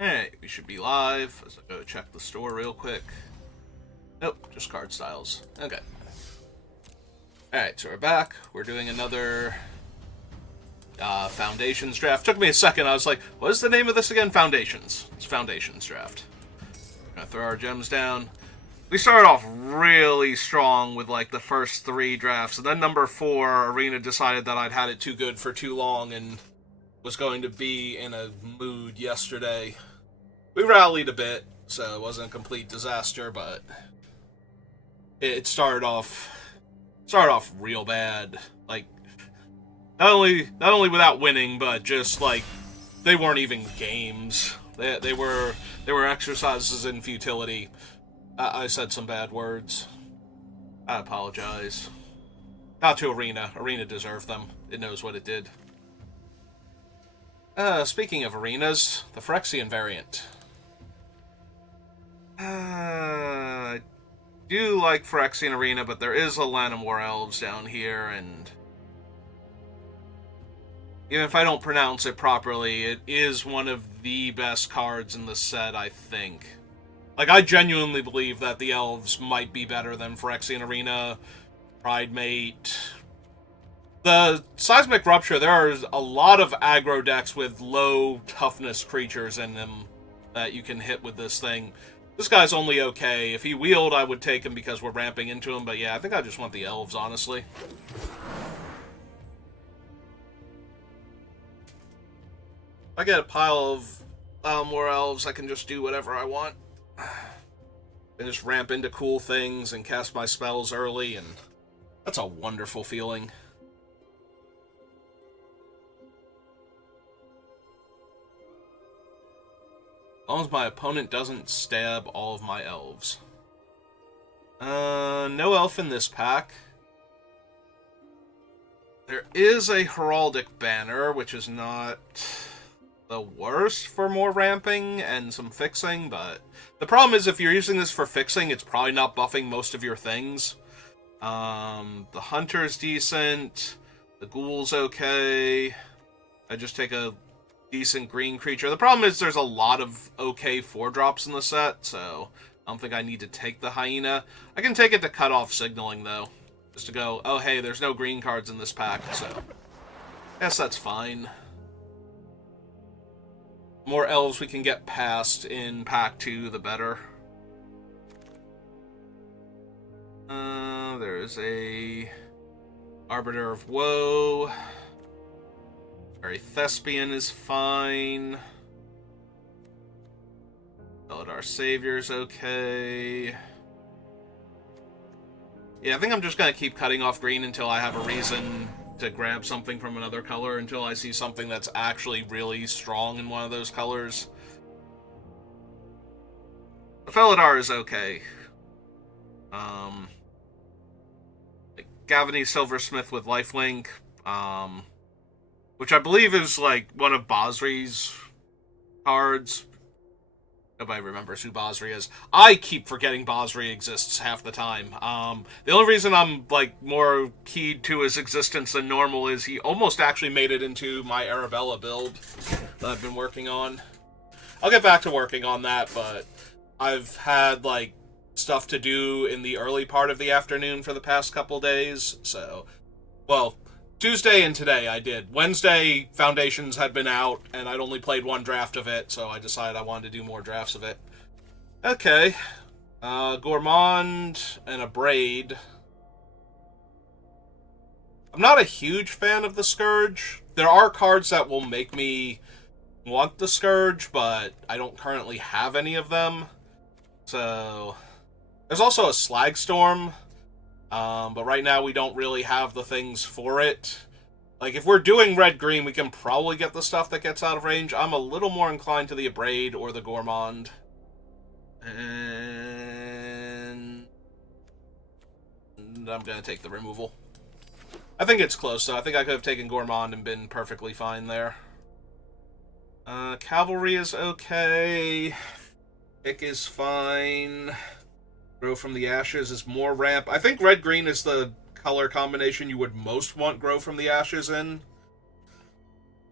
Alright, we should be live. As I go check the store real quick. Nope, just card styles. Okay. Alright, so we're back. We're doing another Foundations draft. Took me a second. I was like, what is the name of this again? Foundations. It's Foundations draft. Gonna throw our gems down. We started off really strong with like the first 3 drafts, and then number 4, Arena decided that I'd had it too good for too long and was going to be in a mood yesterday. We rallied a bit, so it wasn't a complete disaster, but it started off real bad. Like not only without winning, but just like they weren't even games. They were exercises in futility. I said some bad words. I apologize. Not to Arena. Arena deserved them. It knows what it did. Speaking of arenas, the Phyrexian variant. I do like Phyrexian Arena, but there is a Llanowar Elves down here, and even if I don't pronounce it properly, it is one of the best cards in the set, I think. Like, I genuinely believe that the Elves might be better than Phyrexian Arena, Pridemate. The Seismic Rupture, there are a lot of aggro decks with low toughness creatures in them that you can hit with this thing. This guy's only okay. If he wheeled, I would take him because we're ramping into him, but yeah, I think I just want the Elves, honestly. If I get a pile of more Elves, I can just do whatever I want. And just ramp into cool things and cast my spells early, and that's a wonderful feeling. As long as my opponent doesn't stab all of my elves. No elf in this pack. There is a Heraldic Banner, which is not the worst for more ramping and some fixing, but the problem is if you're using this for fixing, it's probably not buffing most of your things. The Hunter's decent. The Ghoul's okay. I just take a decent green creature. The problem is there's a lot of okay 4-drops in the set, so I don't think I need to take the Hyena. I can take it to cut off signaling, though. Just to go, oh hey, there's no green cards in this pack, so I guess that's fine. More elves we can get past in pack 2, the better. There's a Arbiter of Woe. Very Thespian is fine. Felidar Savior's okay. Yeah, I think I'm just gonna keep cutting off green until I have a reason to grab something from another color, until I see something that's actually really strong in one of those colors. The Felidar is okay. Like Gavany Silversmith with Lifelink. Which I believe is, like, one of Basri's cards. Nobody remembers who Basri is. I keep forgetting Basri exists half the time. The only reason I'm, like, more keyed to his existence than normal is he almost actually made it into my Arabella build that I've been working on. I'll get back to working on that, but I've had, like, stuff to do in the early part of the afternoon for the past couple days, so... Well, Tuesday and today I did. Wednesday, Foundations had been out, and I'd only played 1 draft of it, so I decided I wanted to do more drafts of it. Okay. Gourmand and a Braid. I'm not a huge fan of the Scourge. There are cards that will make me want the Scourge, but I don't currently have any of them. So... There's also a Slagstorm. But right now we don't really have the things for it. Like, if we're doing red-green, we can probably get the stuff that gets out of range. I'm a little more inclined to the Abrade or the Gourmand. And I'm gonna take the removal. I think it's close, though. I think I could have taken Gourmand and been perfectly fine there. Cavalry is okay. Pick is fine. Grow from the Ashes is more ramp. I think red-green is the color combination you would most want Grow from the Ashes in.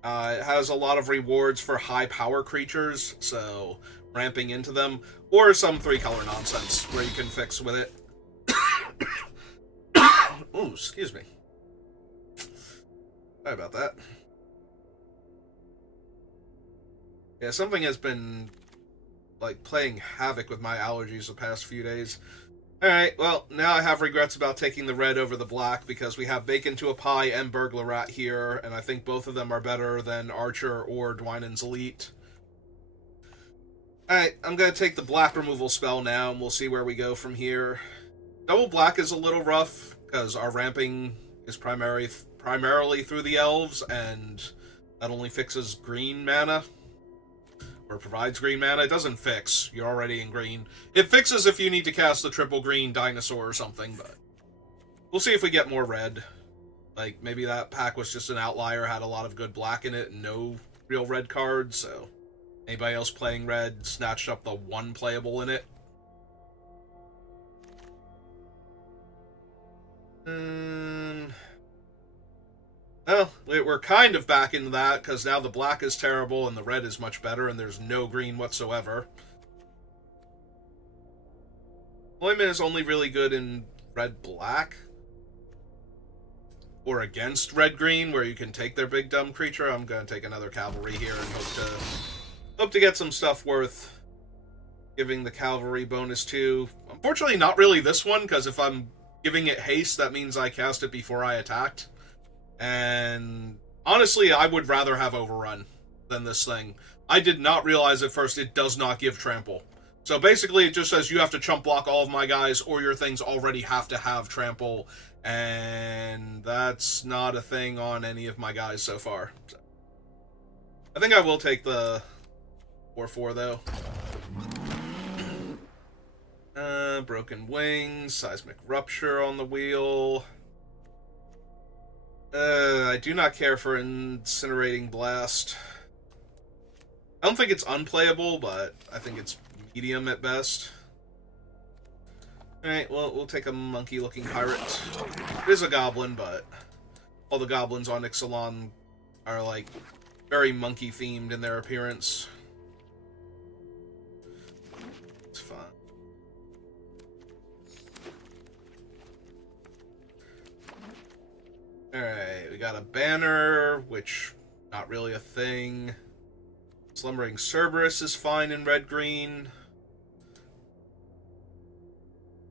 It has a lot of rewards for high power creatures, so ramping into them, or some 3-color nonsense where you can fix with it. Ooh, excuse me. Sorry about that. Yeah, something has been, like, playing havoc with my allergies the past few days. Alright, well, now I have regrets about taking the red over the black, because we have Bacon to a Pie and Burglar Rat here, and I think both of them are better than Archer or Dwynen's Elite. Alright, I'm going to take the black removal spell now, and we'll see where we go from here. Double black is a little rough, because our ramping is primarily through the elves, and that only fixes green mana. Or provides green mana. It doesn't fix. You're already in green. It fixes if you need to cast the triple green dinosaur or something, but we'll see if we get more red. Like, maybe that pack was just an outlier, had a lot of good black in it, and no real red cards, so anybody else playing red snatched up the one playable in it. Well, we're kind of back into that, because now the black is terrible and the red is much better, and there's no green whatsoever. Deployment is only really good in red-black. Or against red-green, where you can take their big dumb creature. I'm going to take another cavalry here and hope to get some stuff worth giving the cavalry bonus to. Unfortunately, not really this one, because if I'm giving it haste, that means I cast it before I attacked. And honestly, I would rather have Overrun than this thing. I did not realize at first it does not give Trample. So basically it just says you have to chump block all of my guys, or your things already have to have Trample. And that's not a thing on any of my guys so far. So I think I will take the 4/4 though. Broken Wings, Seismic Rupture on the wheel. I do not care for Incinerating Blast. I don't think it's unplayable, but I think it's medium at best. Alright, well, we'll take a monkey-looking pirate. It is a goblin, but all the goblins on Ixalan are, like, very monkey-themed in their appearance. It's fine. Alright, we got a banner, which, not really a thing. Slumbering Cerberus is fine in red-green.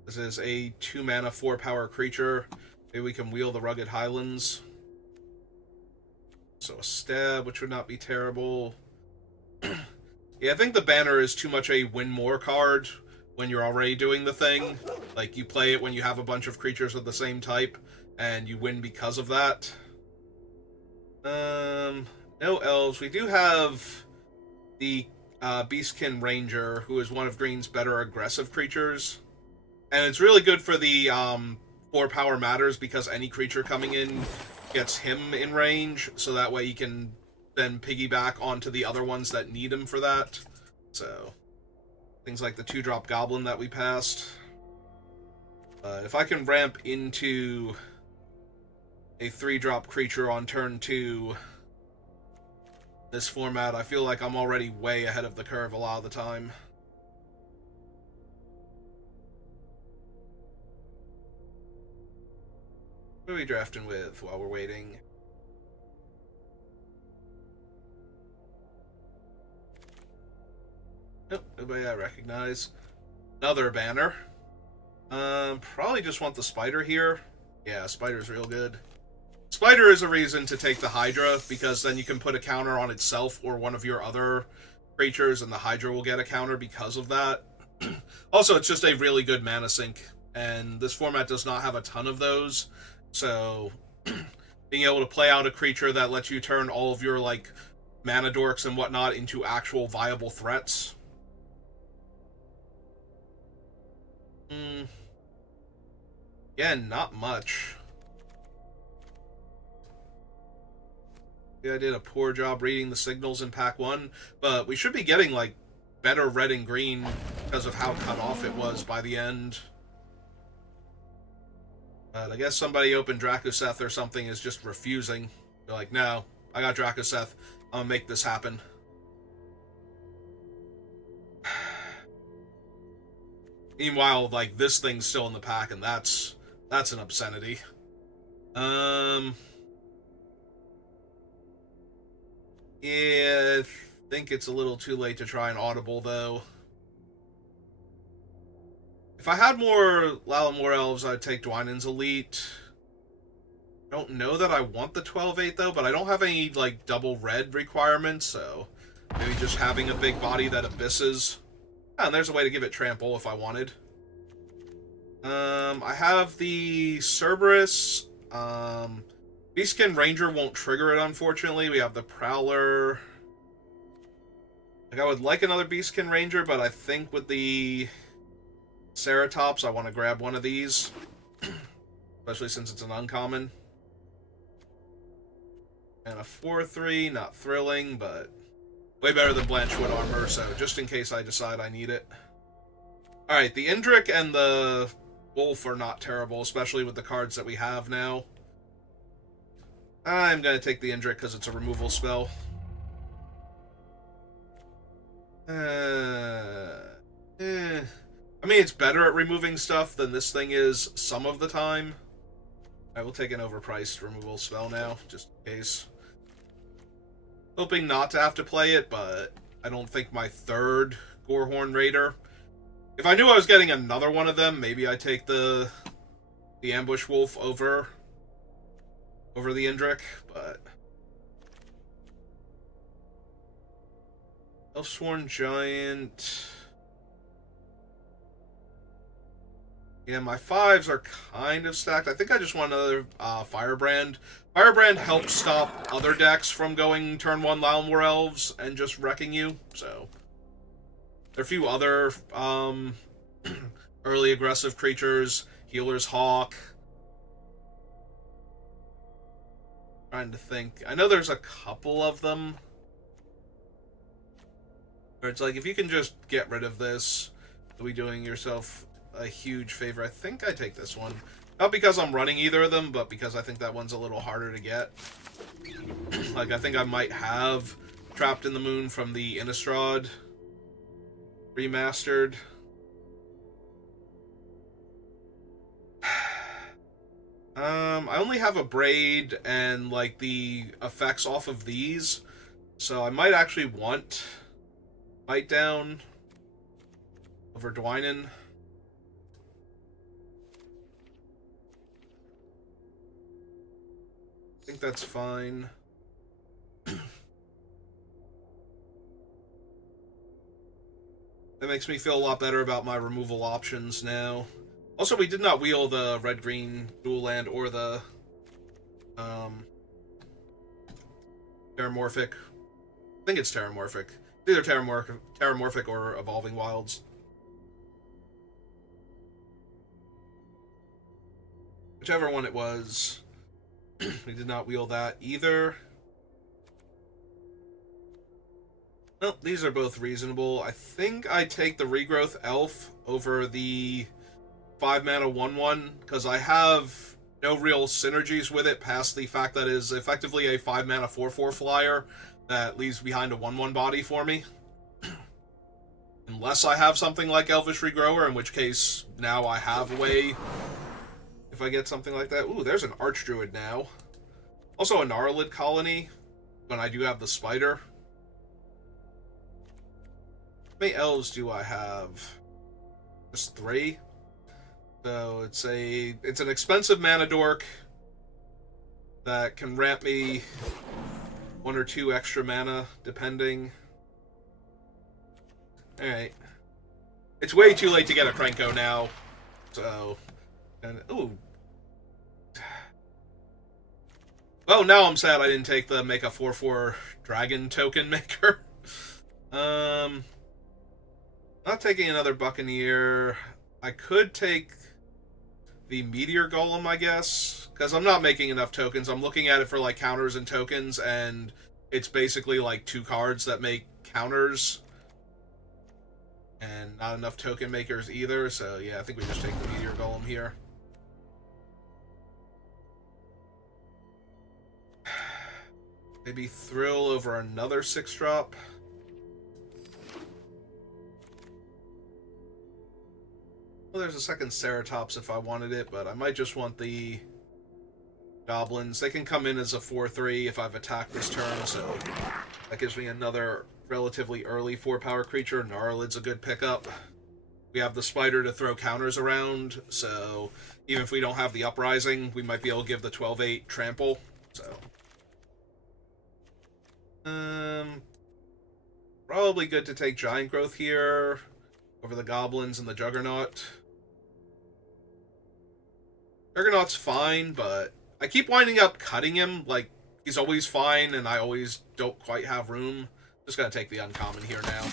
This is a 2-mana, 4-power creature. Maybe we can wheel the Rugged Highlands. So a stab, which would not be terrible. Yeah, I think the banner is too much a win more card when you're already doing the thing. Like, you play it when you have a bunch of creatures of the same type, and you win because of that. No elves. We do have the Beastkin Ranger, who is one of green's better aggressive creatures. And it's really good for the 4-power matters, because any creature coming in gets him in range, so that way he can then piggyback onto the other ones that need him for that. So, things like the 2-drop Goblin that we passed. If I can ramp into a 3-drop creature on turn 2 this format, I feel like I'm already way ahead of the curve a lot of the time. What are we drafting with while we're waiting? Nope, nobody I recognize. Another banner. Probably just want the Spider here. Yeah, Spider's real good. Spider is a reason to take the Hydra, because then you can put a counter on itself or one of your other creatures, and the Hydra will get a counter because of that. Also, it's just a really good mana sink, and this format does not have a ton of those, so being able to play out a creature that lets you turn all of your, like, mana dorks and whatnot into actual viable threats. Again, not much. Yeah, I did a poor job reading the signals in Pack 1, but we should be getting, like, better red and green because of how cut off it was by the end. But I guess somebody opened Drakuseth or something is just refusing. They're like, no, I got Dracoseth. I'm gonna make this happen. Meanwhile, like, this thing's still in the pack, and that's an obscenity. Yeah, I think it's a little too late to try an audible, though. If I had more Lalamore Elves, I'd take Dwynen's Elite. I don't know that I want the 12-8, though, but I don't have any, like, double red requirements, so maybe just having a big body that abysses. Oh, and there's a way to give it trample if I wanted. I have the Cerberus. Beastkin Ranger won't trigger it, unfortunately. We have the Prowler. Like, I would like another Beastkin Ranger, but I think with the Ceratops, I want to grab one of these. Especially since it's an uncommon. And a 4-3, not thrilling, but way better than Blanchwood Armor, so just in case I decide I need it. Alright, the Indrik and the Wolf are not terrible, especially with the cards that we have now. I'm going to take the Indrik because it's a removal spell. I mean, it's better at removing stuff than this thing is some of the time. I will take an overpriced removal spell now, just in case. Hoping not to have to play it, but I don't think my third Gorehorn Raider... If I knew I was getting another one of them, maybe I'd take the Ambush Wolf over the Indrik, but... Elfsworn Giant... Yeah, my 5s are kind of stacked. I think I just want another Firebrand. Firebrand helps stop other decks from going turn 1 Lalamore Elves and just wrecking you, so... There are a few other early aggressive creatures. Healer's Hawk. Trying to think. I know there's a couple of them. Where it's like, if you can just get rid of this, you'll be doing yourself a huge favor. I think I take this one. Not because I'm running either of them, but because I think that one's a little harder to get. Like, I think I might have Trapped in the Moon from the Innistrad Remastered. I only have a Braid and, like, the effects off of these, so I might actually want Bite Down over Dwynen. I think that's fine. That makes me feel a lot better about my removal options now. Also, we did not wheel the red-green dual land or the Terramorphic. I think it's Terramorphic. Either Terramorphic or Evolving Wilds. Whichever one it was, we did not wheel that either. Well, these are both reasonable. I think I take the Regrowth Elf over the 5-mana 1/1, because I have no real synergies with it past the fact that it is effectively a 5-mana 4/4 flyer that leaves behind a 1/1 body for me. Unless I have something like Elvish Regrower, in which case now I have a way if I get something like that. Ooh, there's an Archdruid now. Also a Gnarlid Colony, when I do have the Spider. How many elves do I have? Just 3? So it's an expensive mana dork that can ramp me 1 or 2 extra mana, depending. Alright. It's way too late to get a Krenko now. So, and ooh. Well, now I'm sad I didn't take the make a 4/4 dragon token maker. Not taking another Buccaneer. I could take the Meteor Golem, I guess, because I'm not making enough tokens. I'm looking at it for, like, counters and tokens, and it's basically, like, 2 cards that make counters, and not enough token makers either, so, yeah, I think we just take the Meteor Golem here. Maybe Thrill over another 6-drop. Well, there's a second Ceratops if I wanted it, but I might just want the Goblins. They can come in as a 4/3 if I've attacked this turn, so that gives me another relatively early 4-power creature. Gnarlid's a good pickup. We have the Spider to throw counters around, so even if we don't have the Uprising, we might be able to give the 12/8 trample. So, probably good to take Giant Growth here over the Goblins and the Juggernaut. Juggernaut's fine, but I keep winding up cutting him. Like, he's always fine, and I always don't quite have room. Just gotta take the uncommon here now.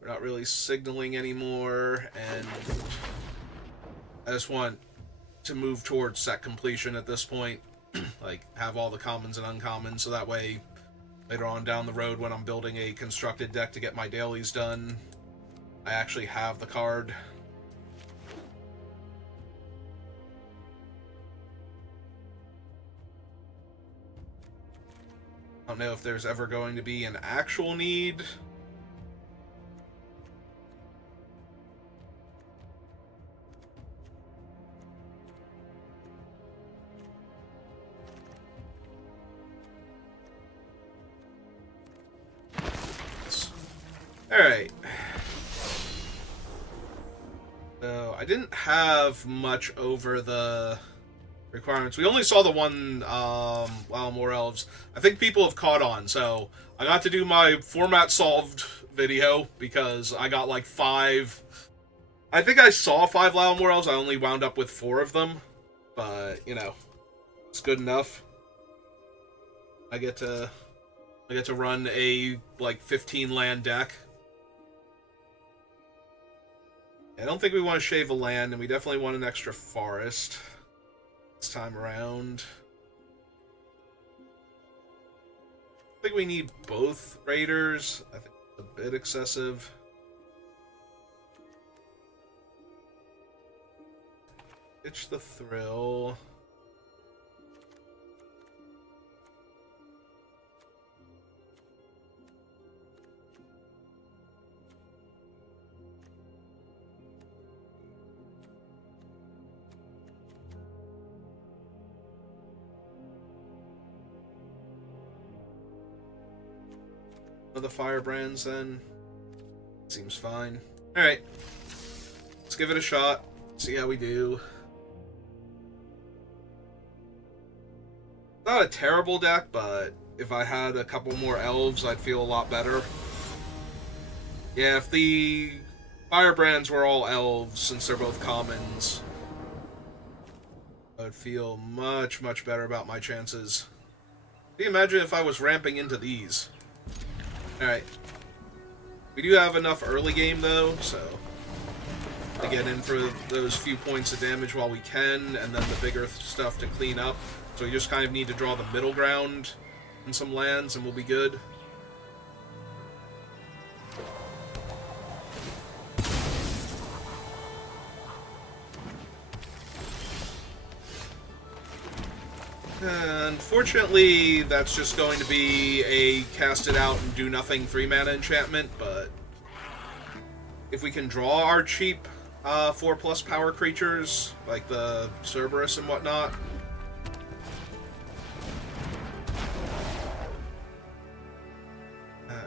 We're not really signaling anymore, and I just want to move towards set completion at this point. Like, have all the commons and uncommons, so that way, later on down the road when I'm building a constructed deck to get my dailies done, I actually have the card. I don't know if there's ever going to be an actual need. Alright. So, I didn't have much over the requirements. We only saw the one WoW More Elves. I think people have caught on, so I got to do my format solved video because I got like 5. I think I saw 5 WoW More Elves. I only wound up with 4 of them, but you know, it's good enough. I get to run a like 15 land deck. I don't think we want to shave a land, and we definitely want an extra forest this time around. I think we need both raiders. I think it's a bit excessive. Ditch the Thrill. The Firebrands then seems fine. Alright, let's give it a shot, see how we do. Not a terrible deck, but if I had a couple more elves I'd feel a lot better. Yeah, if the Firebrands were all elves, since they're both commons, I'd feel much better about my chances. Can you imagine if I was ramping into these? Alright. We do have enough early game, though, so to get in for those few points of damage while we can, and then the bigger stuff to clean up. So we just kind of need to draw the middle ground in some lands, and we'll be good. Unfortunately, that's just going to be a cast it out and do nothing 3-mana enchantment, but if we can draw our cheap 4+ power creatures, like the Cerberus and whatnot.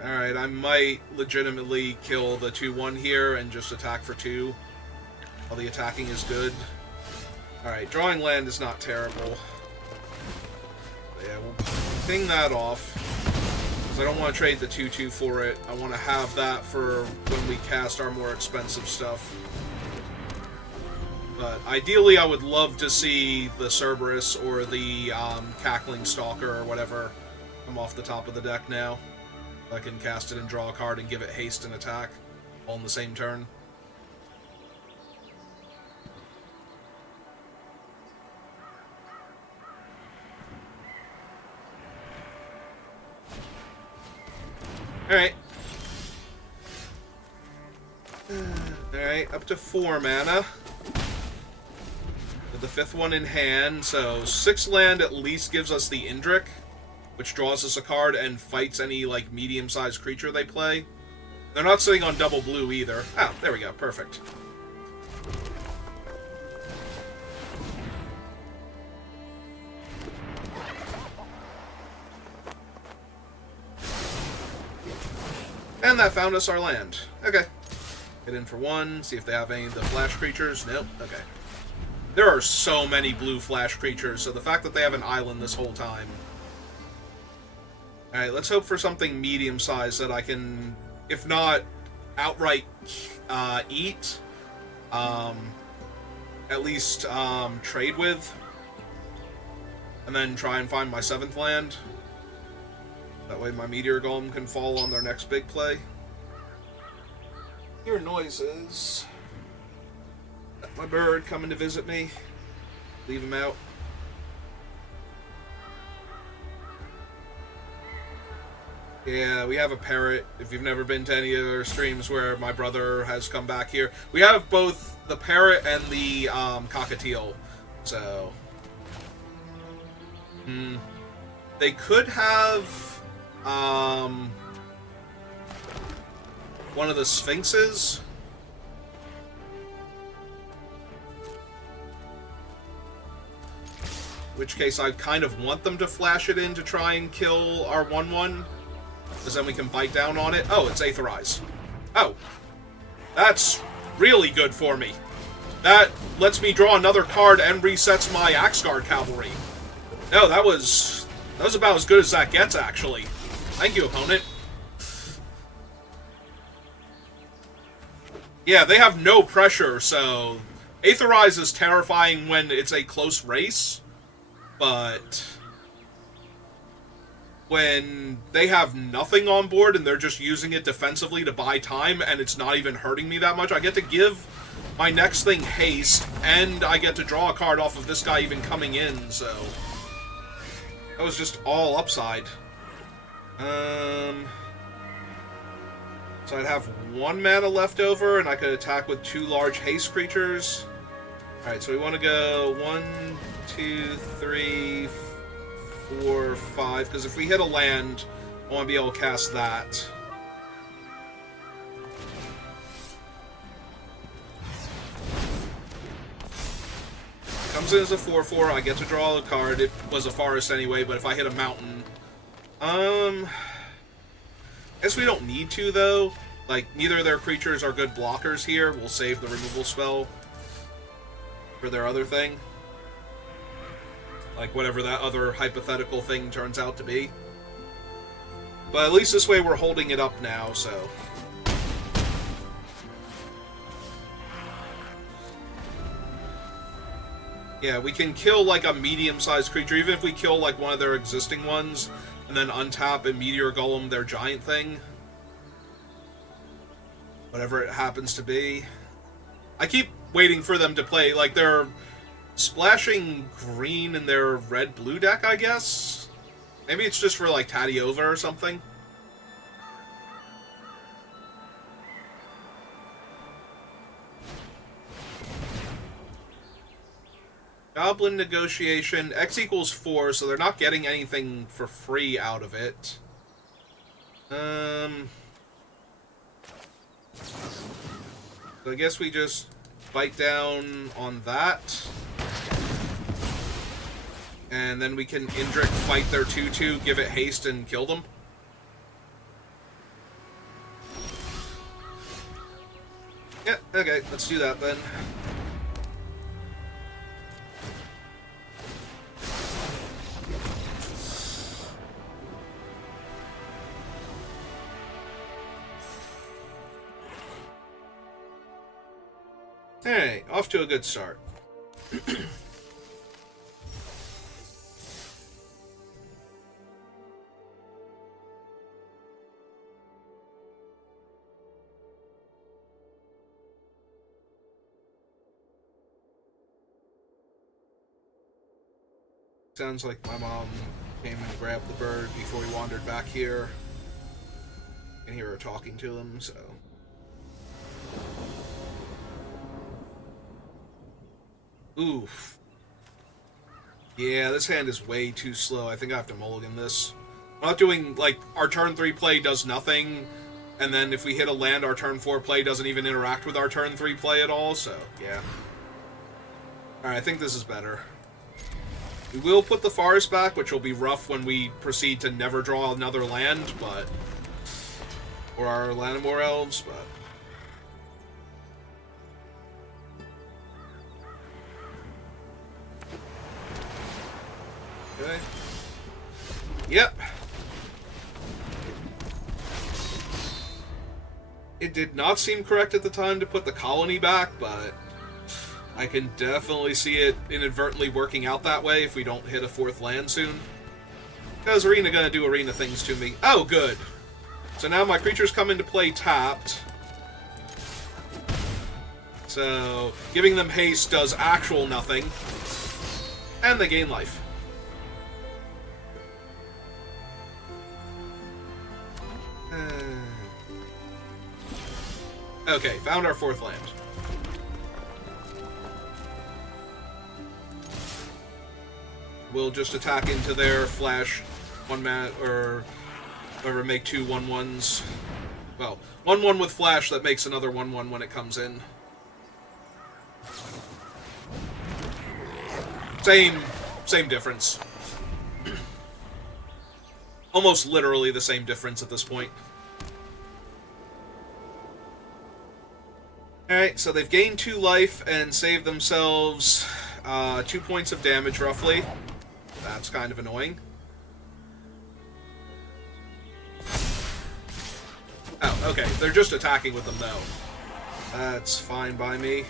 Alright, I might legitimately kill the 2/1 here and just attack for 2, while the attacking is good. Alright, drawing land is not terrible. Yeah, we'll ping that off, because I don't want to trade the 2/2 for it. I want to have that for when we cast our more expensive stuff. But ideally, I would love to see the Cerberus or the Cackling Stalker or whatever come off the top of the deck now. I can cast it and draw a card and give it haste and attack all in the same turn. Alright. Alright, up to 4 mana. With the 5th one in hand, so 6 land at least gives us the Indrik. which draws us a card and fights any, like, medium-sized creature they play. They're not sitting on double blue either. Oh, there we go. Perfect. And that found us our land. Okay. Get in for one, see if they have any of the flash creatures. Nope. Okay. There are so many blue flash creatures, so the fact that they have an island this whole time... Alright, let's hope for something medium-sized that I can, if not outright eat, at least trade with, and then try and find my 7th land. That way my Meteor Golem can fall on their next big play. Hear noises. My bird coming to visit me. Leave him out. Yeah, we have a parrot. If you've never been to any of our streams where my brother has come back here, we have both the parrot and the cockatiel. So, they could have one of the sphinxes. In which case, I kind of want them to flash it in to try and kill our 1/1. Because then we can bite down on it. Oh, it's Aetherize. Oh. That's really good for me. That lets me draw another card and resets my Axgard Cavalry. No, that was about as good as that gets, actually. Thank you, opponent. Yeah, they have no pressure, so... Aetherize is terrifying when it's a close race, but... when they have nothing on board and they're just using it defensively to buy time and it's not even hurting me that much, I get to give my next thing haste, and I get to draw a card off of this guy even coming in, so... that was just all upside. So I'd have 1 mana left over, and I could attack with 2 large haste creatures. Alright, so we want to go 1, 2, 3, 4, 5, because if we hit a land, I want to be able to cast that. Comes in as a 4/4, I get to draw a card. It was a forest anyway, but if I hit a mountain... guess we don't need to, though. Like, neither of their creatures are good blockers here. We'll save the removal spell for their other thing. Like, whatever that other hypothetical thing turns out to be. But at least this way we're holding it up now, so... yeah, we can kill, like, a medium-sized creature, even if we kill, like, one of their existing ones, and then untap and Meteor Golem their giant thing. Whatever it happens to be. I keep waiting for them to play, like, they're splashing green in their red-blue deck, I guess? Maybe it's just for, like, Tadiova or something. Goblin Negotiation. X equals 4, so they're not getting anything for free out of it. So I guess we just bite down on that. And then we can Indrik fight their 2/2, give it haste, and kill them. Yeah, okay, let's do that then. Alright, off to a good start. Sounds like my mom came and grabbed the bird before he wandered back here. I can hear her talking to him, so... oof. Yeah, this hand is way too slow. I think I have to mulligan this. We're not doing, like, our turn 3 play does nothing, and then if we hit a land, our turn 4 play doesn't even interact with our turn 3 play at all, so, yeah. Alright, I think this is better. We will put the forest back, which will be rough when we proceed to never draw another land, but... or our Llanowar Elves, but... okay. Yep. It did not seem correct at the time to put the colony back, but I can definitely see it inadvertently working out that way if we don't hit a 4th land soon. Because Arena gonna do Arena things to me. Oh, good. So now my creatures come into play tapped. So, giving them haste does actual nothing. And they gain life. Okay, found our 4th land. We'll just attack into their flash 1-mana, or make 2 1/1s. Well, 1/1 with flash that makes another 1/1 when it comes in. Same difference. Almost literally the same difference at this point. Alright, so they've gained 2 life and saved themselves 2 points of damage, roughly. That's kind of annoying. Oh, okay. They're just attacking with them, though. That's fine by me.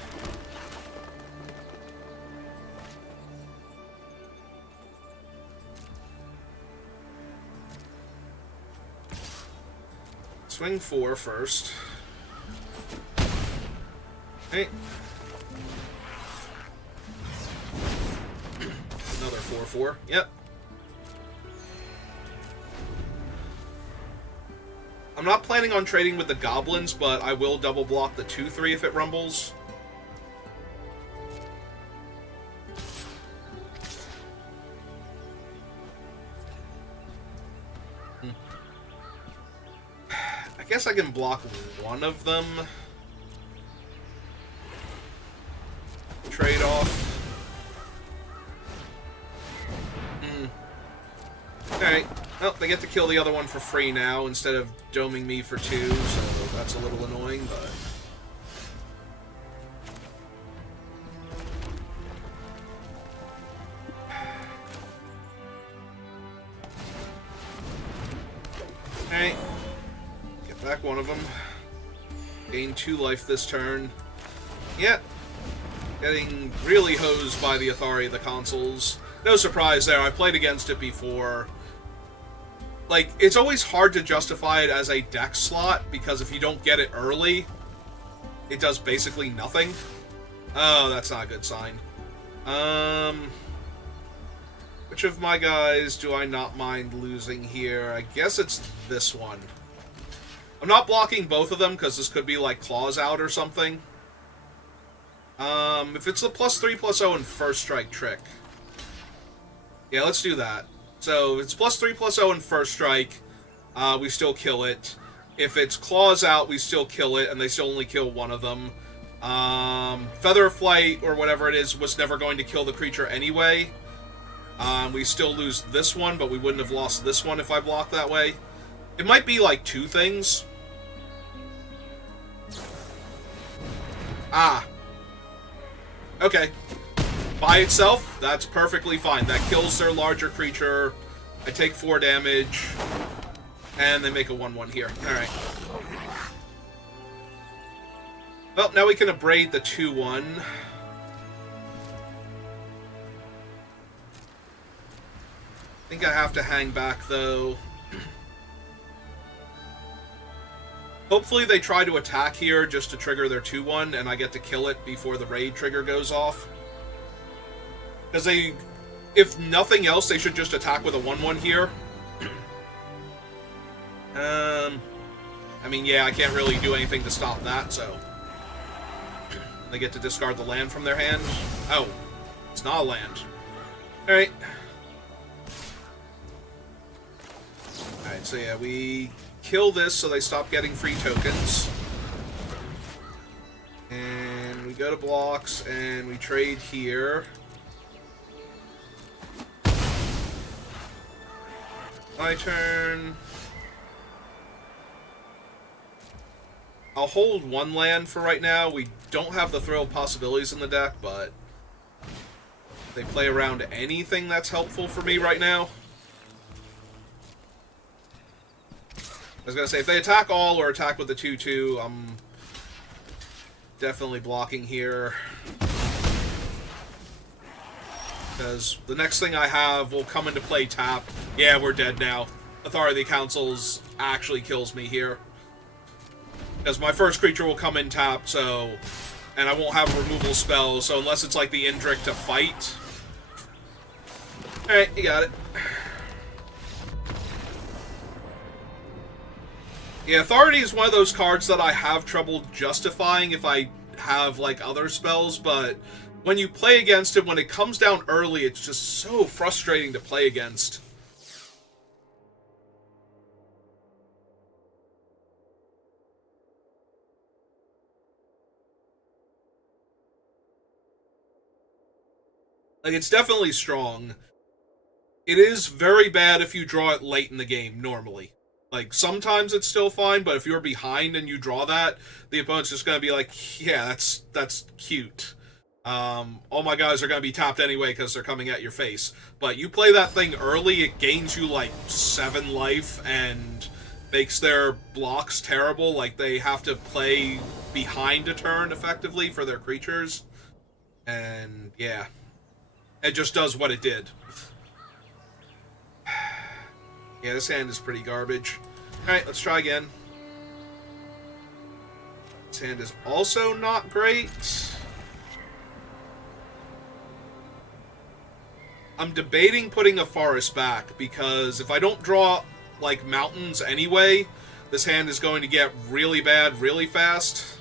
Swing 4 first. Okay. Another 4/4. Yep. I'm not planning on trading with the goblins, but I will double block the 2/3 if it rumbles. I guess I can block one of them. Trade off. Alright. Well, they get to kill the other one for free now instead of doming me for 2, so that's a little annoying, but... Alright. Get back one of them. Gain 2 life this turn. Yep. Getting really hosed by the Athari of the consoles. No surprise there, I've played against it before. Like, it's always hard to justify it as a deck slot, because if you don't get it early, it does basically nothing. Oh, that's not a good sign. Which of my guys do I not mind losing here? I guess it's this one. I'm not blocking both of them, because this could be like Claws Out or something. If it's the +3/+0 and First Strike trick. Yeah, let's do that. So, if it's +3/+0 and First Strike, we still kill it. If it's Claws Out, we still kill it, and they still only kill one of them. Feather of Flight, or whatever it is, was never going to kill the creature anyway. We still lose this one, but we wouldn't have lost this one if I blocked that way. It might be like 2 things. Ah. Okay. By itself, that's perfectly fine. That kills their larger creature. I take 4 damage. And they make a 1/1 here. Alright. Well, now we can abrade the 2/1. I think I have to hang back, though. Hopefully they try to attack here just to trigger their 2/1, and I get to kill it before the raid trigger goes off. Because they, if nothing else, they should just attack with a 1/1 here. I mean, yeah, I can't really do anything to stop that, so... They get to discard the land from their hand. Oh, it's not a land. Alright. so yeah, we kill this so they stop getting free tokens. And we go to blocks, and we trade here. My turn. I'll hold one land for right now. We don't have the Thrill of Possibilities in the deck, but they play around anything that's helpful for me right now. I was going to say, if they attack all or attack with the 2/2, I'm definitely blocking here. Because the next thing I have will come into play tap. Yeah, we're dead now. Authority of the Councils actually kills me here. Because my first creature will come in tap, so... And I won't have a removal spell, so unless it's like the Indrik to fight... Alright, you got it. Yeah, Authority is one of those cards that I have trouble justifying if I have, like, other spells, but when you play against it, when it comes down early, it's just so frustrating to play against. Like, it's definitely strong. It is very bad if you draw it late in the game, normally. Like, sometimes it's still fine, but if you're behind and you draw that, the opponent's just gonna be like, yeah, that's cute. All my guys are gonna be tapped anyway because they're coming at your face. But you play that thing early, it gains you, like, 7 life and makes their blocks terrible. Like, they have to play behind a turn, effectively, for their creatures. And, yeah. It just does what it did. Yeah, this hand is pretty garbage. Alright, let's try again. This hand is also not great. I'm debating putting a forest back, because if I don't draw, like, mountains anyway, this hand is going to get really bad really fast.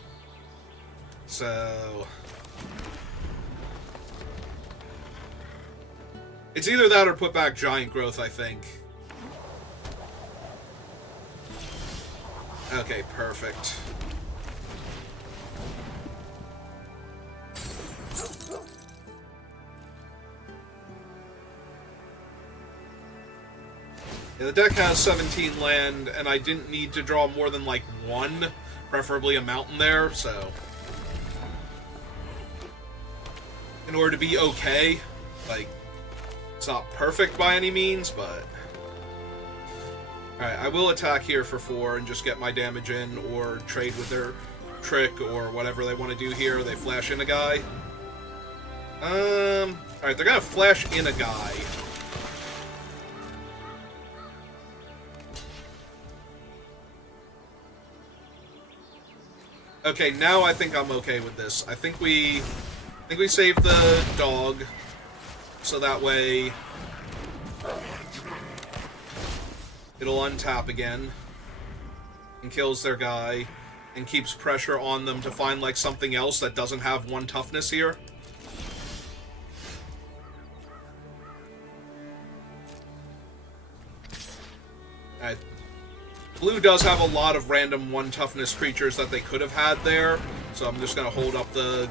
So... it's either that or put back Giant Growth, I think. Okay, perfect. Yeah, the deck has 17 land, and I didn't need to draw more than, like, 1, preferably a mountain there, so... in order to be okay, like... it's not perfect by any means, but... alright, I will attack here for 4 and just get my damage in, or trade with their trick, or whatever they want to do here. They flash in a guy. Alright, they're gonna flash in a guy. Okay, now I think I'm okay with this. I think we save the dog. So that way, it'll untap again, and kills their guy, and keeps pressure on them to find, like, something else that doesn't have 1 toughness here. Alright. Blue does have a lot of random 1 toughness creatures that they could have had there, so I'm just gonna hold up the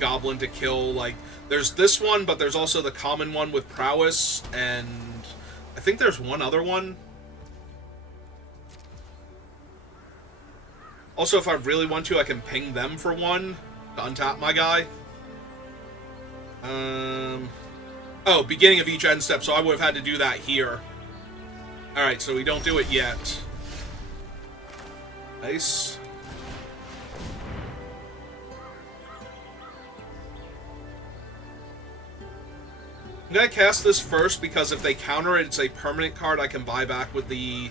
goblin to kill, like... there's this one, but there's also the common one with prowess, and I think there's one other one. Also, if I really want to, I can ping them for 1 to untap my guy. Oh, beginning of each end step, so I would have had to do that here. Alright, so we don't do it yet. Nice. I'm gonna cast this first, because if they counter it, it's a permanent card I can buy back with the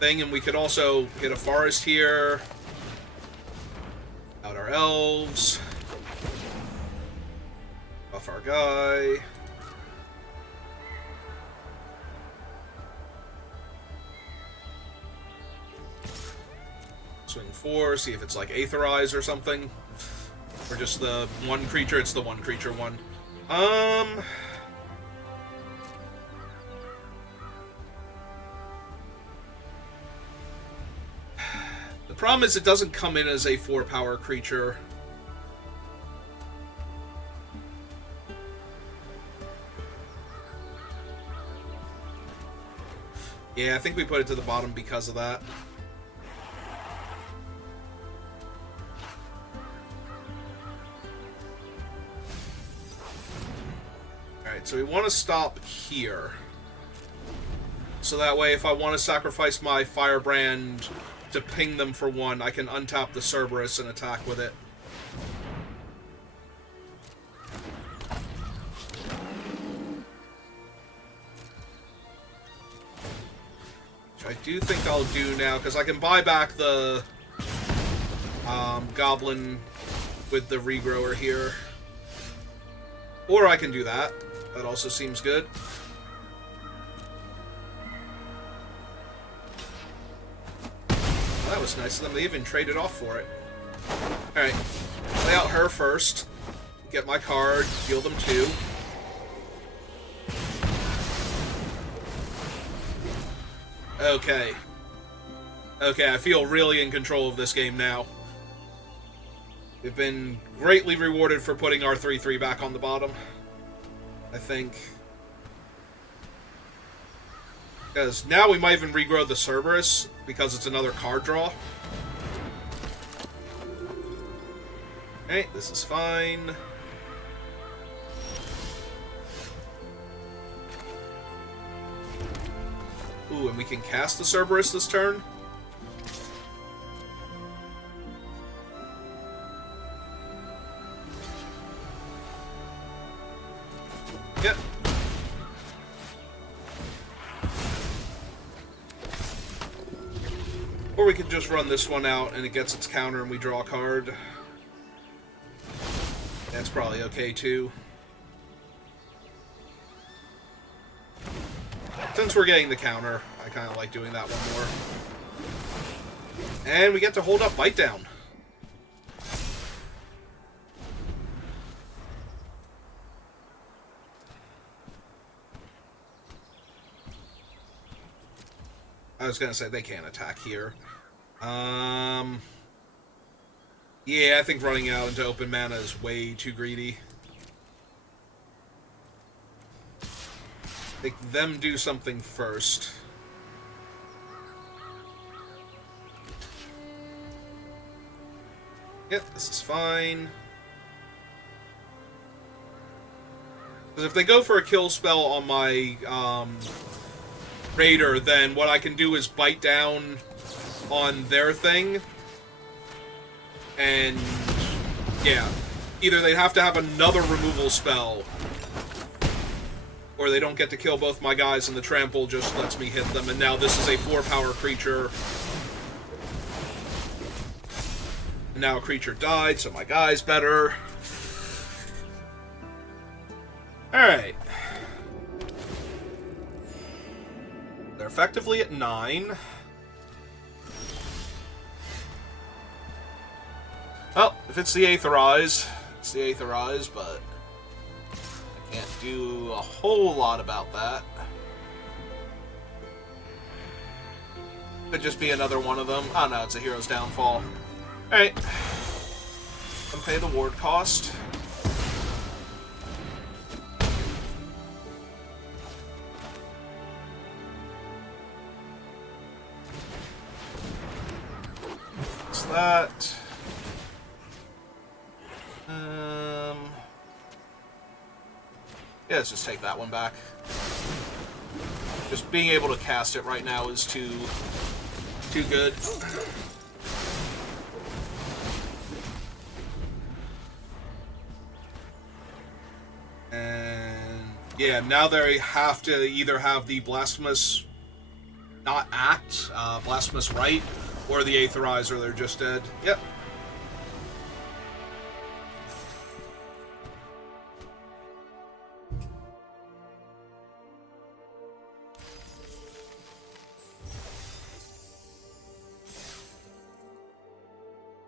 thing, and we could also hit a forest here. Out our elves. Buff our guy. Swing 4, see if it's like Aetherize or something. Or just the 1 creature, it's the 1 creature one. The problem is it doesn't come in as a 4-power creature. Yeah, I think we put it to the bottom because of that. Alright, so we want to stop here. So that way, if I want to sacrifice my Firebrand to ping them for 1, I can untap the Cerberus and attack with it. Which I do think I'll do now, because I can buy back the Goblin with the Regrower here. Or I can do that. That also seems good. That was nice of them. They even traded off for it. Alright. Play out her first. Get my card. Deal them 2. Okay. Okay, I feel really in control of this game now. We've been greatly rewarded for putting our 3/3 back on the bottom, I think. Because now we might even regrow the Cerberus, because it's another card draw. Okay, this is fine. Ooh, and we can cast the Cerberus this turn. Yep. Or we could just run this one out and it gets its counter and we draw a card. That's probably okay too. Since we're getting the counter, I kind of like doing that one more. And we get to hold up Bite Down. I was gonna say they can't attack here. Yeah, I think running out into open mana is way too greedy. Make them do something first. Yep, this is fine. Because if they go for a kill spell on my Raider, then what I can do is bite down on their thing. And, yeah. Either they have to have another removal spell, or they don't get to kill both my guys, and the trample just lets me hit them. And now this is a 4-power creature. And now a creature died, so my guy's better. Alright. They're effectively at 9. Well, if it's the Aetherize, it's the Aetherize, but I can't do a whole lot about that. Could just be another one of them. Oh no, it's a Hero's Downfall. Alright. I'll pay the ward cost. What's that? Yeah, let's just take that one back. Just being able to cast it right now is too good. And yeah, now they have to either have the Blasphemous not act, Blasphemous Rite, or the Aetherize, or they're just dead. Yep.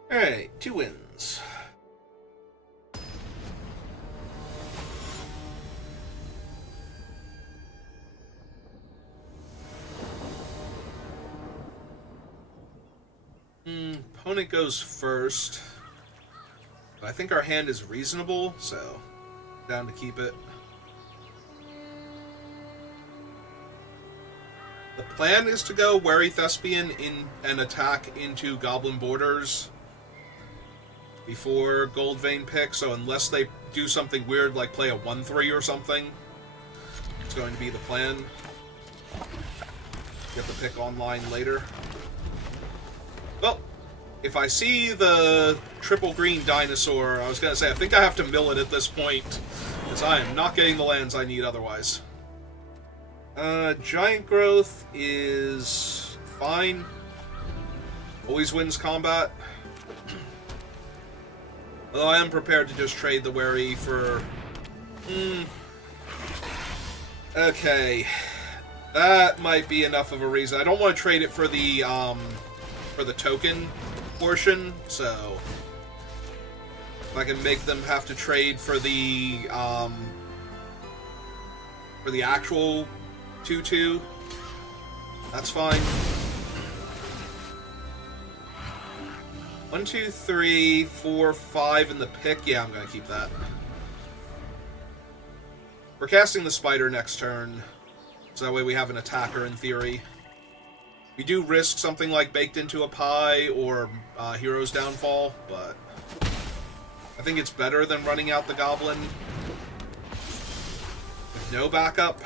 Alright, 2 wins. Opponent goes first. But I think our hand is reasonable, so down to keep it. The plan is to go Wary Thespian in and attack into Goblin Borders before Goldvein pick, so unless they do something weird like play a 1-3 or something, it's going to be the plan. Get the pick online later. Well, if I see the triple green dinosaur, I was going to say, I think I have to mill it at this point, because I am not getting the lands I need otherwise. Giant Growth is fine. Always wins combat. Although I am prepared to just trade the Wary for... Okay. That might be enough of a reason. I don't want to trade it for the token portion, so... If I can make them have to trade for the actual 2/2, that's fine. 1, 2, 3, 4, 5 in the pick. Yeah, I'm gonna keep that. We're casting the spider next turn, so that way we have an attacker in theory. We do risk something like Baked Into a Pie or Hero's Downfall, but I think it's better than running out the goblin with no backup.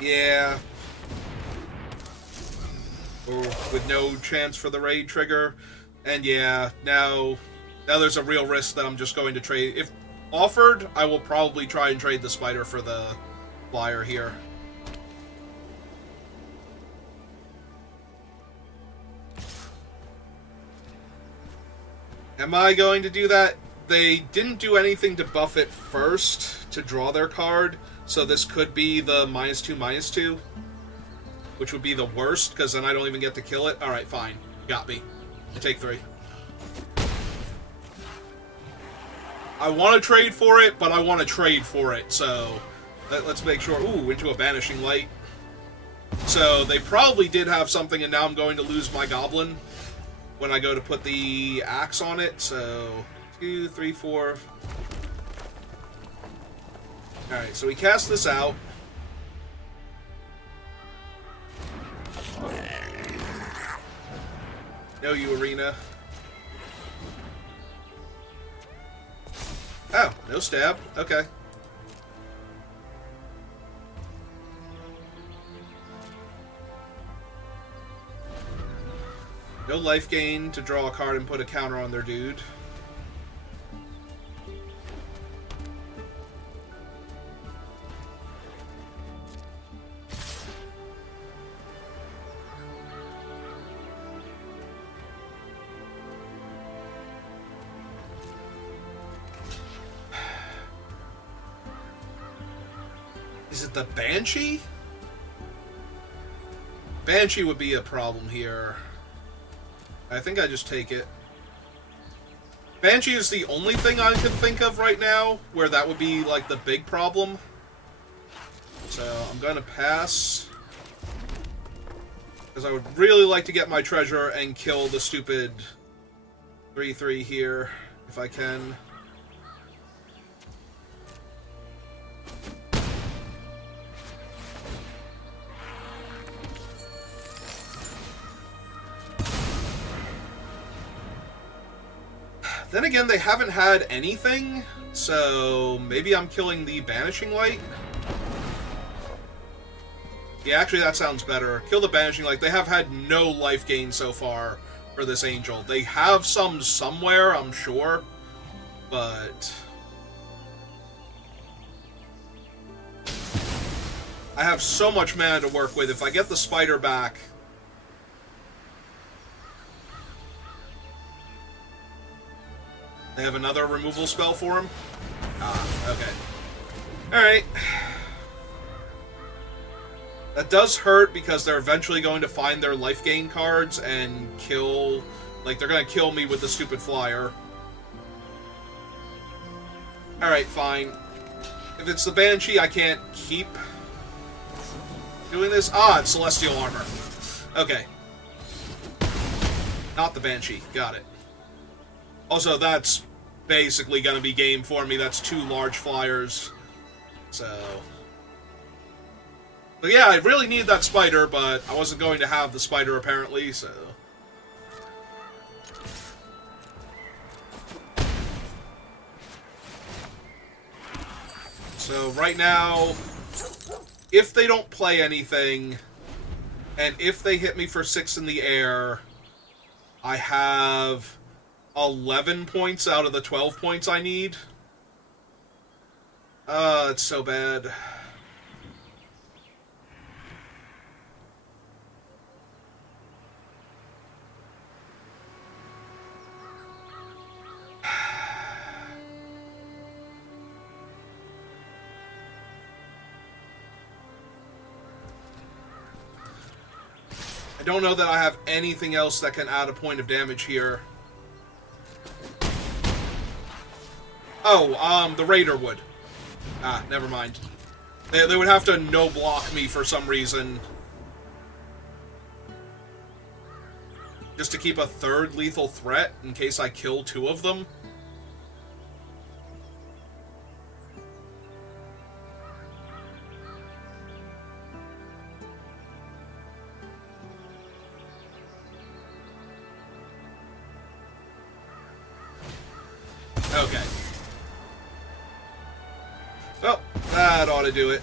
Yeah. Or with no chance for the raid trigger. And yeah, now there's a real risk that I'm just going to trade. If offered, I will probably try and trade the spider for the flyer here. Am I going to do that? They didn't do anything to buff it first to draw their card, so this could be the -2/-2, which would be the worst, because then I don't even get to kill it. Alright, fine. Got me. I take 3. I want to trade for it, but I want to trade for it, so let's make sure. Ooh, into a Banishing Light. So they probably did have something, and now I'm going to lose my goblin when I go to put the axe on it, so 2, 3, 4. Alright, so we cast this out. No, you Arena. Oh, no stab. Okay. No life gain to draw a card and put a counter on their dude. Is it the Banshee? Banshee would be a problem here. I think I just take it. Banshee is the only thing I can think of right now where that would be, like, the big problem. So, I'm gonna pass. Because I would really like to get my treasure and kill the stupid 3/3 here, if I can. Then again, they haven't had anything, so maybe I'm killing the Banishing Light? Yeah, actually that sounds better. Kill the Banishing Light. They have had no life gain so far for this Angel. They have some somewhere, I'm sure, but I have so much mana to work with. If I get the Spider back... They have another removal spell for him? Ah, okay. Alright. That does hurt because they're eventually going to find their life gain cards and kill... Like, they're going to kill me with the stupid flyer. Alright, fine. If it's the Banshee, I can't keep doing this? Ah, it's Celestial Armor. Okay. Not the Banshee. Got it. Also, that's basically going to be game for me. That's 2 large flyers. So... But yeah, I really needed that spider, but I wasn't going to have the spider apparently, so... So right now, if they don't play anything, and if they hit me for 6 in the air, I have 11 points out of the 12 points I need. It's so bad. I don't know that I have anything else that can add a point of damage here. Oh, the Raider would. Ah, never mind. They would have to no-block me for some reason. Just to keep a 3rd lethal threat in case I kill 2 of them. Okay. Well, that ought to do it.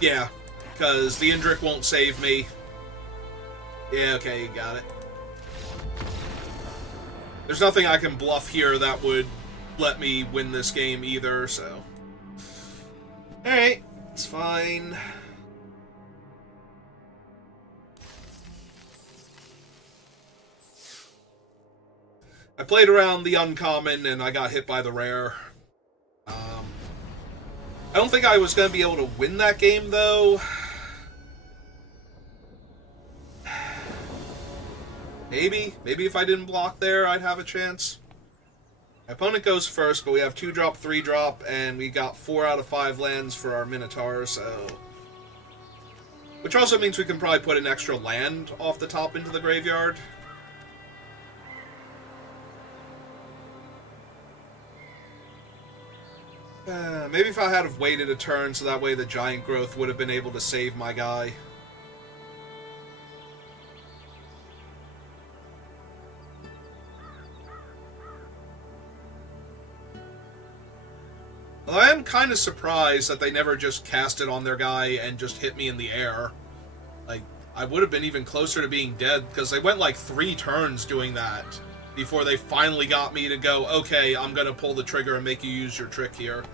Yeah. Because the Indrik won't save me. Yeah, okay, you got it. There's nothing I can bluff here that would let me win this game either, so... Alright, it's fine. I played around the uncommon and I got hit by the rare. I don't think I was going to be able to win that game, though. Maybe. Maybe if I didn't block there, I'd have a chance. My opponent goes first, but we have 2-drop, 3-drop, and we got 4 out of 5 lands for our Minotaur, so... Which also means we can probably put an extra land off the top into the graveyard. Maybe if I had have waited a turn so that way the Giant Growth would have been able to save my guy. Although I am kind of surprised that they never just cast it on their guy and just hit me in the air. Like, I would have been even closer to being dead, because they went like 3 turns doing that before they finally got me to go, okay, I'm going to pull the trigger and make you use your trick here.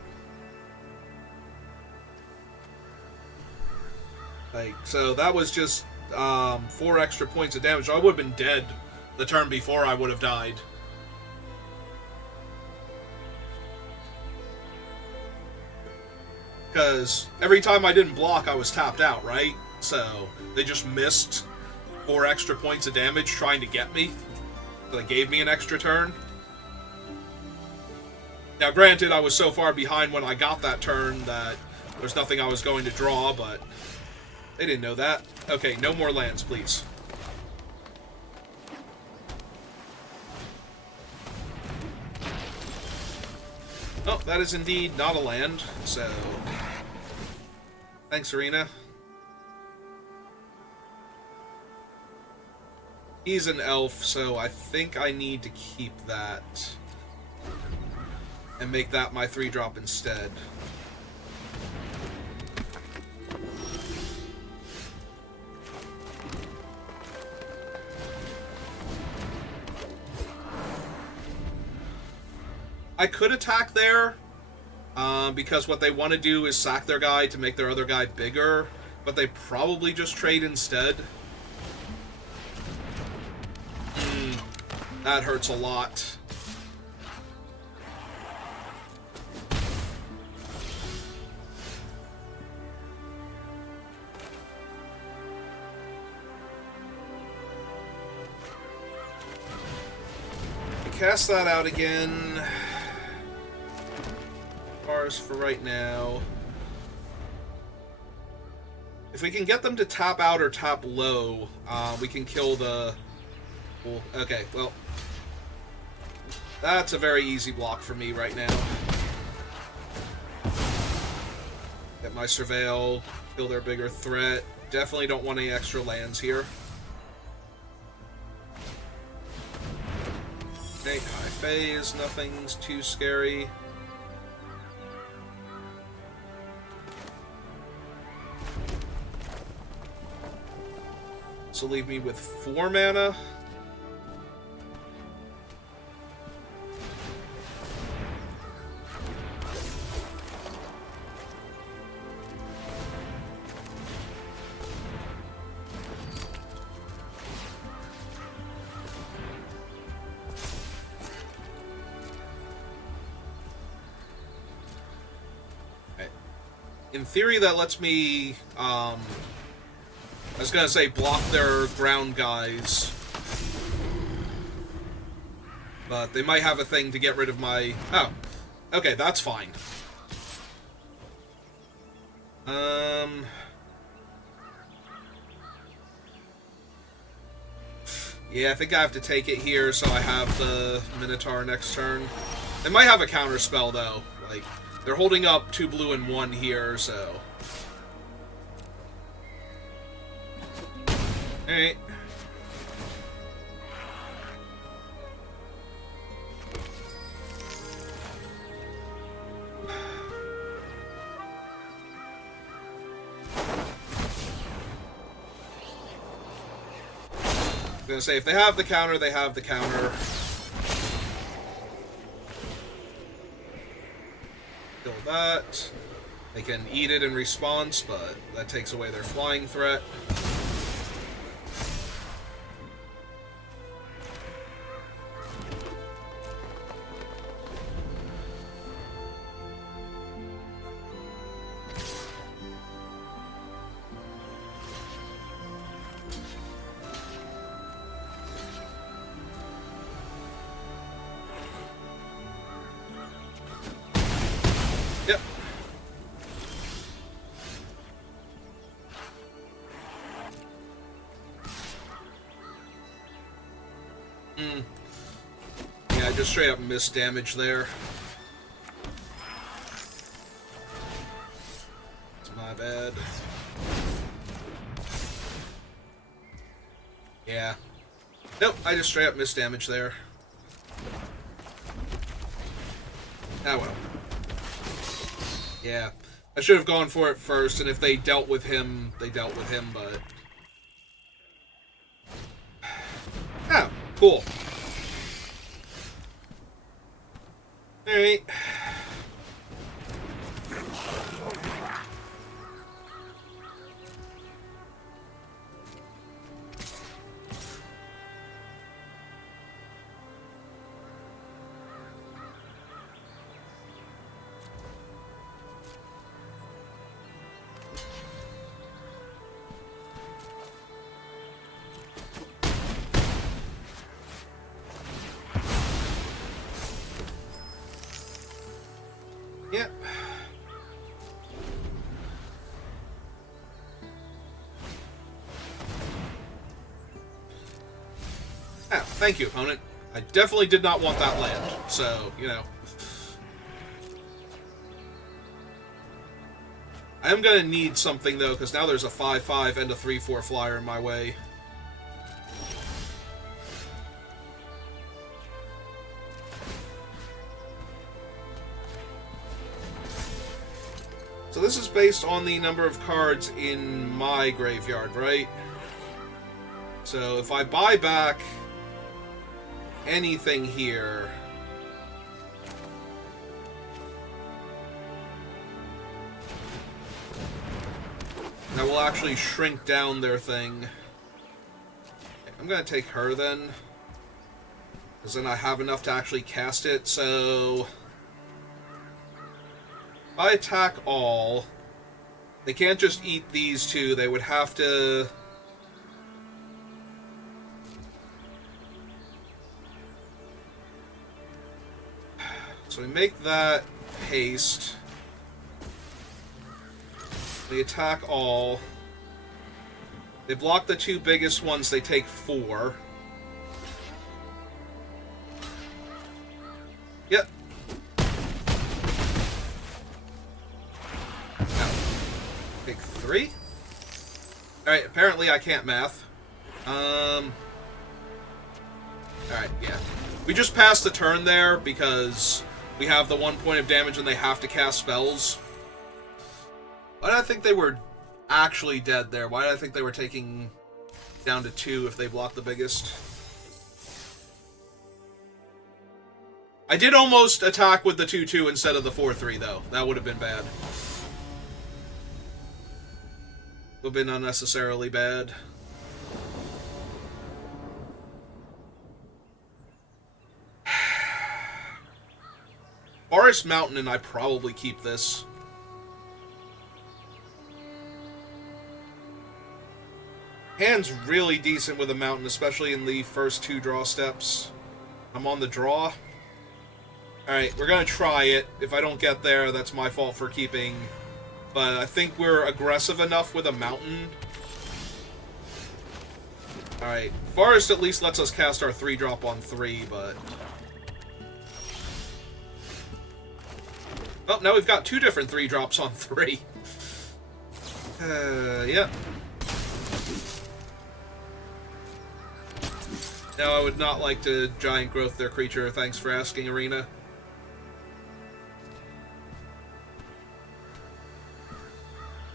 Like, so that was just 4 extra points of damage. I would have been dead the turn before I would have died. Because every time I didn't block, I was tapped out, right? So they just missed 4 extra points of damage trying to get me. So they gave me an extra turn. Now, granted, I was so far behind when I got that turn that there's nothing I was going to draw, but they didn't know that. Okay, no more lands, please. Oh, that is indeed not a land, so... Thanks, Arena. He's an elf, so I think I need to keep that. And make that my 3-drop instead. I could attack there, because what they want to do is sack their guy to make their other guy bigger, but they probably just trade instead. That hurts a lot. Cast that out again. Ours for right now. If we can get them to tap out or tap low, we can kill the... Okay, well... That's a very easy block for me right now. Get my Surveil, kill their bigger threat. Definitely don't want any extra lands here. Okay, high phase, nothing's too scary. So leave me with 4 mana. In theory, that lets me, I was gonna say block their ground guys. But they might have a thing to get rid of my... Oh. Okay, that's fine. Yeah, I think I have to take it here so I have the Minotaur next turn. They might have a counter spell, though. Like, they're holding up 2 blue and 1 here, so... Alright. I'm gonna say, if they have the counter, they have the counter. Kill that. They can eat it in response, but that takes away their flying threat. Yep. Yeah, I just straight up missed damage there. It's my bad. Yeah. Nope, I just straight up missed damage there. Ah, well. Yeah. I should have gone for it first, and if they dealt with him, they dealt with him, but... Oh, cool. Alright. Yep. Ah, thank you, opponent. I definitely did not want that land, so, you know. I am gonna need something, though, because now there's a 5/5 and a 3/4 flyer in my way. So this is based on the number of cards in my graveyard, right? So if I buy back anything here... that will actually shrink down their thing. I'm gonna take her then. Because then I have enough to actually cast it, so... if I attack all, they can't just eat these two, they would have to... So we make that haste. They attack all. They block the 2 biggest ones, they take 4. Yep. No. Take 3? Alright, apparently I can't math. Alright, yeah. We just passed the turn there because we have the 1 point of damage and they have to cast spells. Why did I think they were actually dead there? Why did I think they were taking down to 2 if they blocked the biggest? I did almost attack with the 2-2 instead of the 4-3, though. That would have been bad. Would have been unnecessarily bad. Forest Mountain, and I probably keep this. Hand's really decent with a mountain, especially in the first 2 draw steps. I'm on the draw. Alright, we're gonna try it. If I don't get there, that's my fault for keeping. But I think we're aggressive enough with a mountain. Alright, Forest at least lets us cast our 3-drop on 3, but... Oh, now we've got 2 different 3-drops on 3. Yep. No, I would not like to giant growth their creature. Thanks for asking, Arena.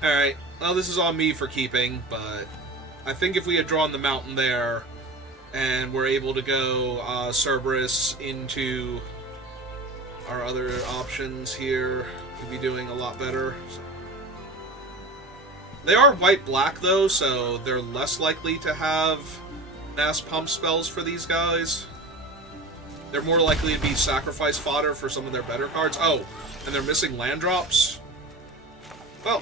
Alright, well, this is on me for keeping, but I think if we had drawn the mountain there and we're able to go Cerberus into our other options here, we'd be doing a lot better. They are white-black, though, so they're less likely to have mass pump spells for these guys. They're more likely to be sacrifice fodder for some of their better cards. Oh, and they're missing land drops. Well,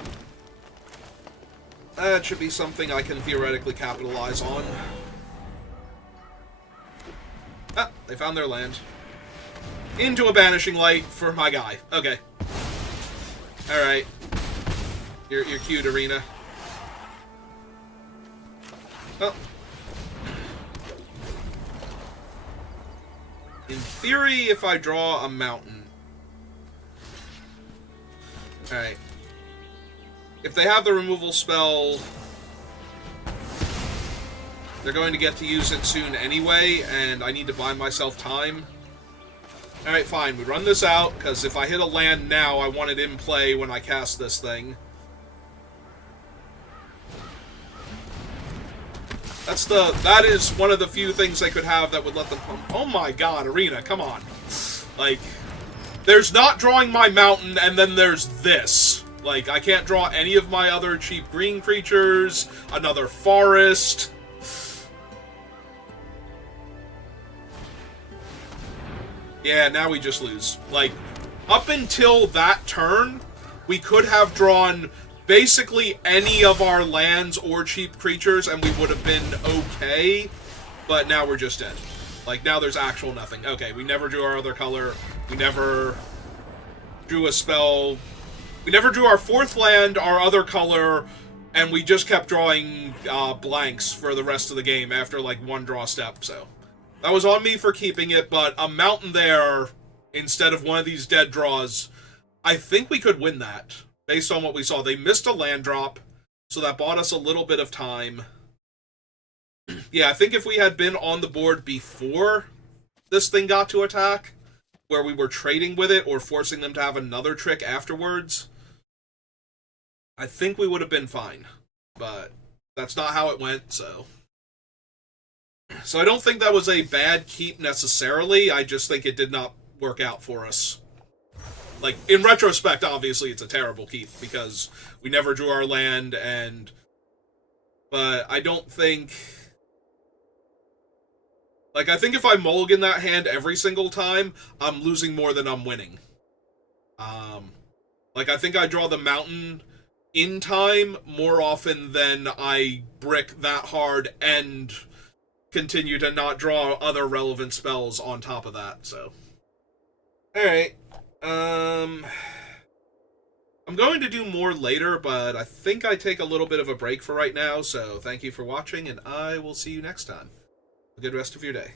that should be something I can theoretically capitalize on. Ah, they found their land. Into a Banishing Light for my guy. Okay. Alright. You're cute, Arena. Oh. In theory, if I draw a mountain... Alright. If they have the removal spell, they're going to get to use it soon anyway, and I need to buy myself time. Alright, fine. We run this out, because if I hit a land now, I want it in play when I cast this thing. That is one of the few things they could have that would let them pump. Oh my god, Arena, come on. Like, there's not drawing my mountain, and then there's this. Like, I can't draw any of my other cheap green creatures, another forest. Yeah, now we just lose. Like, up until that turn, we could have drawn basically any of our lands or cheap creatures, and we would have been okay. But now we're just dead. Like, now there's actual nothing. Okay, we never drew our other color. We never drew a spell. We never drew our 4th land, our other color, and we just kept drawing blanks for the rest of the game after, like, 1 draw step, so. That was on me for keeping it, but a mountain there instead of one of these dead draws, I think we could win that, based on what we saw. They missed a land drop, so that bought us a little bit of time. Yeah, I think if we had been on the board before this thing got to attack, where we were trading with it or forcing them to have another trick afterwards, I think we would have been fine. But that's not how it went, so... So I don't think that was a bad keep necessarily, I just think it did not work out for us. Like, in retrospect, obviously, it's a terrible keep, because we never drew our land, and... But I don't think... Like, I think if I mulligan that hand every single time, I'm losing more than I'm winning. Like, I think I draw the mountain in time more often than I brick that hard and continue to not draw other relevant spells on top of that, so. Alright. I'm going to do more later, but I think I take a little bit of a break for right now, so thank you for watching, and I will see you next time. A good rest of your day.